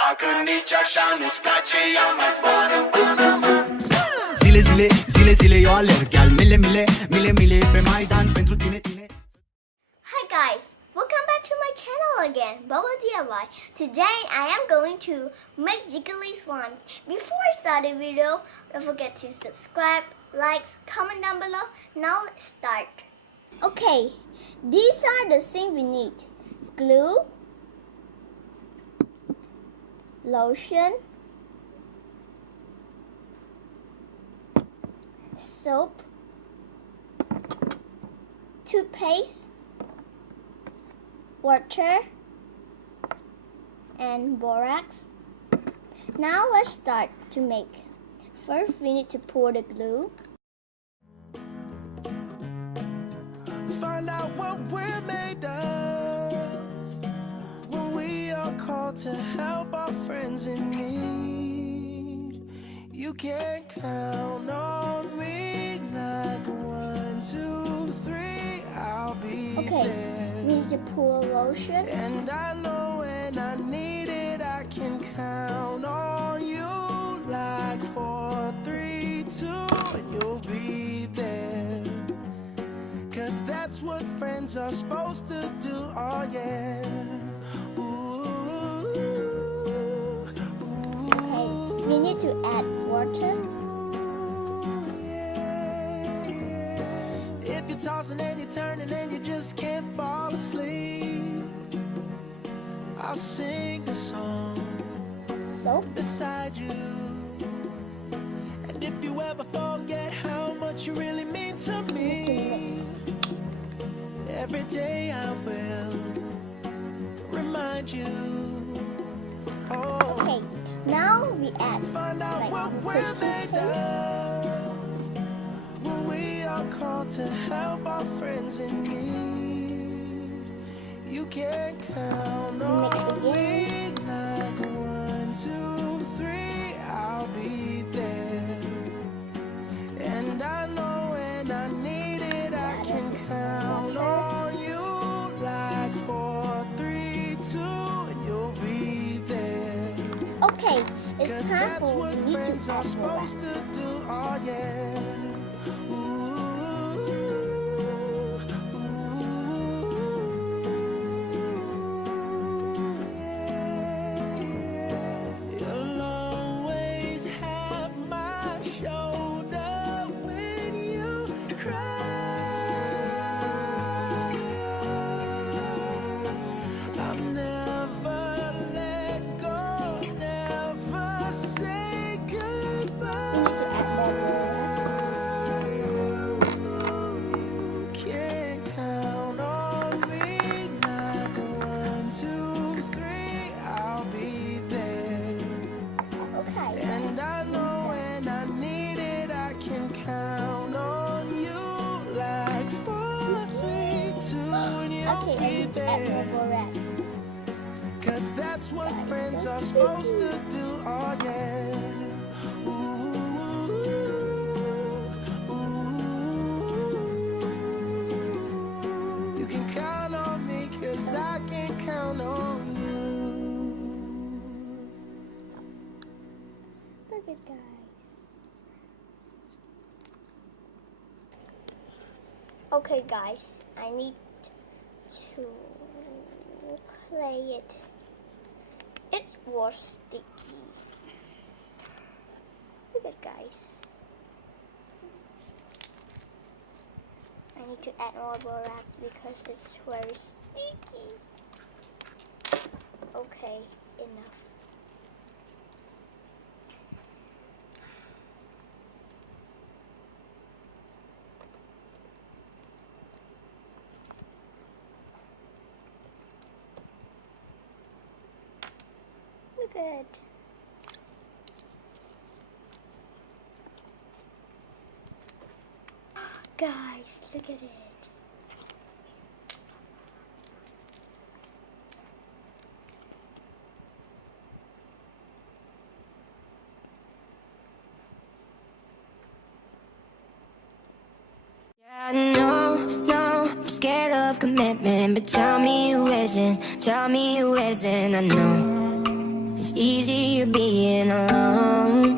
Dacă nici așa nu-ți place, ia mai zboară în Panama. Zile eu alerg, al mile pe Maidan pentru tine. Hi guys, welcome back to my channel again, Bubble DIY. Today I am going to make Jiggly Slime. Before I start the video, don't forget to subscribe, like, comment down below. Now let's start. Okay, these are the things we need. Glue, lotion, soap, toothpaste, water, and borax. Now let's start to make. First we need to pour the glue. Find out what we're made of when we are called to help our friends in need. You can count on me like 1, 2, 3, I'll be Okay, there. we need to pour lotion. And I know when I need it, I can count on you like 4, 3, 2, and you'll be there. 'Cause that's what friends are supposed to do, oh yeah. Okay, we need to add water. If you're tossing and you're turning and you just can't fall asleep, I'll sing a song Soap. beside you. And if you ever forget how much you really mean to We need to me, mix. every day I will remind you. Oh, Okay, now we add find out like what we put we're made toothpaste. of when we are called to help our friends in need. You can count Mix on again. me like 1, 2, 3, I'll be there. And I know when I need it, I can count on you like 4, 3, 2, and you'll be there. Okay, it's 'Cause time that's for what we to friends are add borax. supposed to do, oh yeah. You'll always have my shoulder when you cry. I'll never let go, never say We goodbye. need to add more borax. You can count on me like 1, 2, 3, I'll be there. Okay. And I know when I need it, I can count on you like 4, 3, 2, and you'll Okay, I be need to add more there. borax. 'Cause that's what friends are supposed to do, oh yeah. You can count on me 'cause I can count on you. Look at guys. Okay guys, I need to play it. It was sticky. Look at guys. I need to add more borax because it's very sticky. Okay, enough. Look at. Guys, look at it. I know, I'm scared of commitment, but tell me who isn't, I know. it's easier being alone.